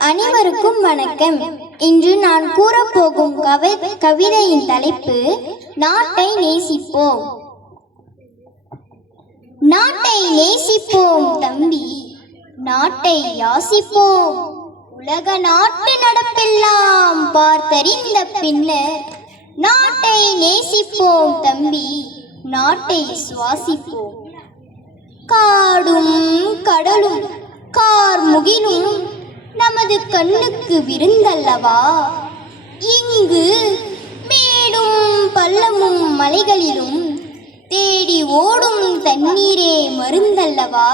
அனைவருக்கும் வணக்கம். இன்று நான் கூறப்போகும் கவிதையின் தலைப்பு நாட்டை நேசிப்போம். நாட்டை நேசிப்போம் தம்பி, நாட்டை யாசிப்போம். உலக நாட்டு நடப்பெல்லாம் பார்த்தறிந்த பின்னர் நாட்டை நேசிப்போம் தம்பி, நாட்டை சுவாசிப்போம். காடும் கடலும் கார்முகிலும் நமது கண்ணுக்கு விருந்தல்லவா. இங்கு மேடும் பள்ளமும் மலைகளிலும் தேடி ஓடும் தண்ணீரே மருந்தல்லவா.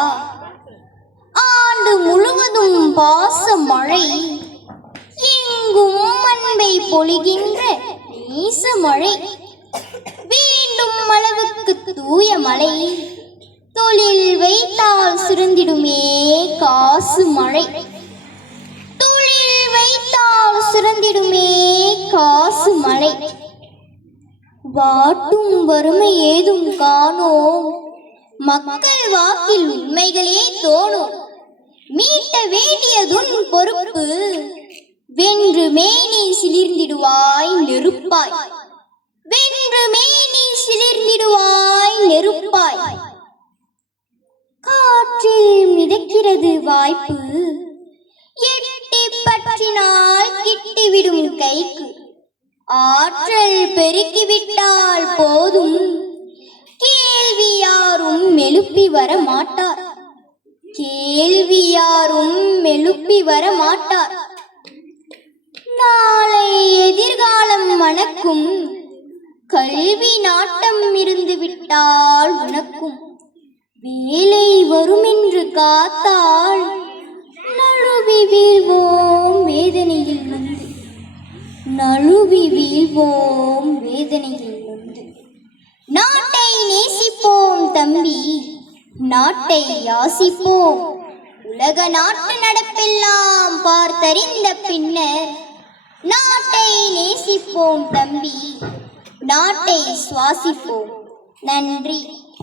ஆண்டு முழுவதும் பாச மழை, எங்கும் அன்பை பொழிகின்ற நேச மழை. வேண்டும் அளவுக்கு தூய மழை, தொழில் வைத்தால் சுரந்திடுமே காசு மழை. தொழில் வைத்தால் சுரந்திடுமே காசு மழை. வாட்டும் வறுமை ஏதும் காணோம், மக்கள் வாக்கில் உண்மைகளே தோணும். மீட்ட வேண்டியதுன் பொறுப்பு, வென்று மேனி சிலிர்ந்திடுவாய் நெருப்பாய். வென்று மேனி சிலிர்ந்திடுவாய் நெருப்பாய். காற்றில் மிதக்கிறது வாய்ப்பு, எட்டி பற்றினால் கிட்டிவிடும் கைக்கு. ஆற்றல் பெருக்கிவிட்டால் போதும், கேள்வி யாரும் எழுப்பி வர மாட்டார். கேள்வி யாரும் எழுப்பி வர மாட்டார். நாளை எதிர்காலம் மணக்கும், கல்வி நாட்டம் இருந்து விட்டால் உனக்கும். வேலை வருமென்று காத்தால் நழுவி வீழ்வோம் வேதனையில் நொந்து. நழுவி வீழ்வோம் வேதனையில் நொந்து. நாட்டை நேசிப்போம் தம்பி, நாட்டை யாசிப்போம். உலக நாட்டு நடப்பெல்லாம் பார்த்தறிந்த பின்னர் நாட்டை நேசிப்போம் தம்பி, நாட்டை சுவாசிப்போம். நன்றி.